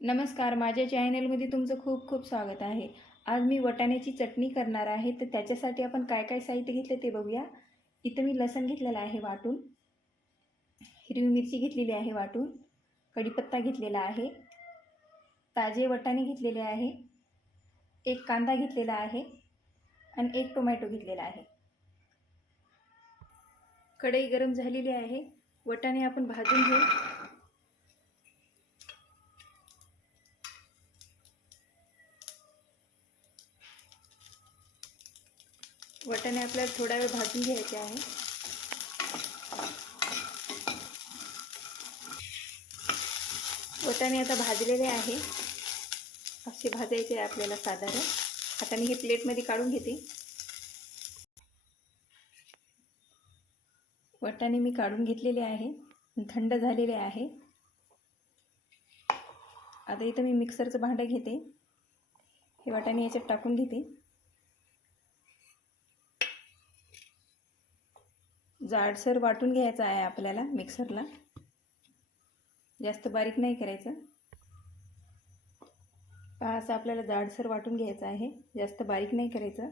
नमस्कार माझ्या चॅनलमध्ये तुमचं खूप खूप स्वागत आहे. आज मी वटाण्याची चटणी करणार आहे तर त्याच्यासाठी आपण काय काय साहित्य घेतलं ते बघूया. इथं मी लसण घेतलेला आहे वाटून. हिरवी मिरची घेतलेली आहे वाटून. कढीपत्ता घेतलेला आहे. ताजे वटाणे घेतलेले आहे. एक कांदा घेतलेला आहे आणि एक टोमॅटो घेतलेला आहे. कढई गरम झालेली आहे. वटाणे आपण भाजून घेऊ. वटाणे आपल्याला थोडा वेळ भाजून घ्यायचे आहे. वटाणे आता भाजलेले आहे. असे भाजायचे आहे आपल्याला साधारण. आता मी हे प्लेटमध्ये काढून घेते. वटाणे मी काढून घेतलेले आहे. थंड झालेले आहे. आता इथं मी मिक्सरचं भांडं घेते. हे वाटाणे याच्यात टाकून घेते. जाडसर वाटून घ्यायचं आहे आपल्याला मिक्सरला. जास्त बारीक नाही करायचं. पहा असं आपल्याला जाडसर वाटून घ्यायचं आहे. जास्त बारीक नाही करायचं.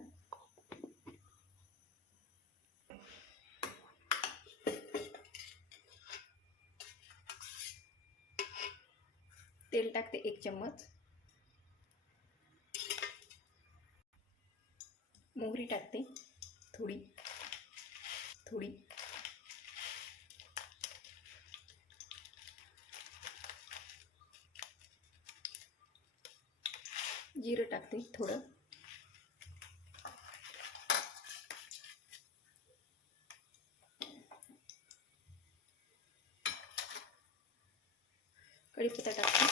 तेल टाकते एक चम्मच. मोहरी टाकते थोडी. थोडी. जिरं टाकते थोडं। कढीपत्ता टाकते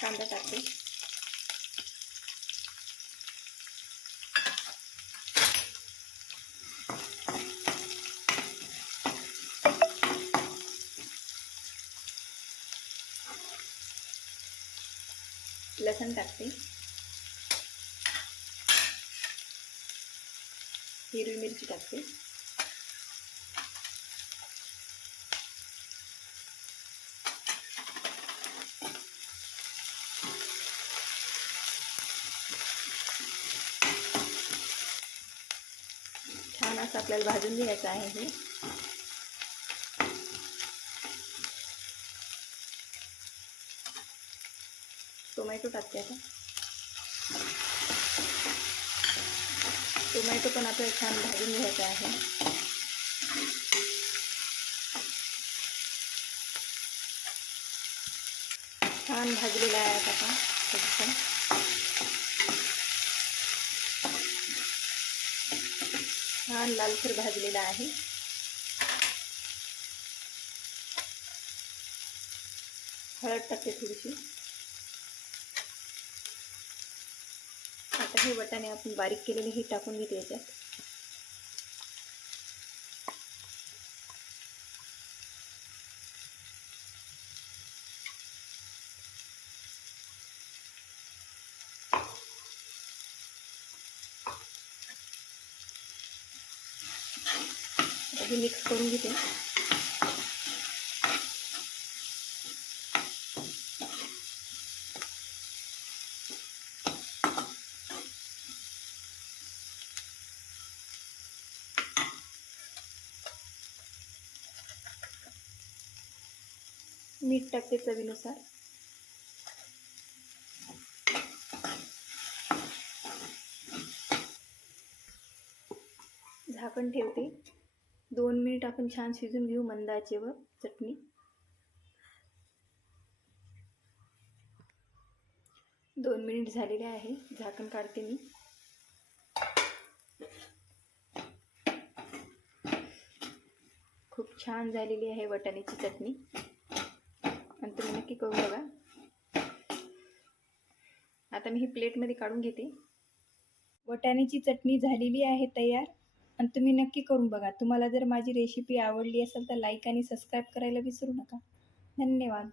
कांदा टाकते लसण टाकते. हिरवी मिरची टाकते. छान असं आपल्याला भाजून घ्यायचं आहे हे. टोमॅटो टाकते आता. टोमॅटो पण आपल्याला छान भाजून घ्यायचा आहे. छान भाजलेला आहे आता पण छान लालसर भाजलेला आहे. हळद टाकते थोडीशी आता हे वटाणे आपण बारीक केलेले हे टाकून घेते याच्यात. मिक्स करून घेते. मीठ टाकते चवीनुसार. झाकण ठेवते. दोन मिनिट आपण छान शिजून घेऊ मंदाचे व चटणी. दोन मिनिट झालेले आहे. झाकण काढते मी. खूप छान झालेली आहे वटाण्याची चटणी. नक्की करून बघा. आता मी ही प्लेटमध्ये काढून घेते. वटाण्याची चटणी झालेली आहे तयार आणि तुम्ही नक्की करून बघा. तुम्हाला जर माझी रेसिपी आवडली असेल तर लाईक आणि सबस्क्राईब करायला विसरू नका. धन्यवाद.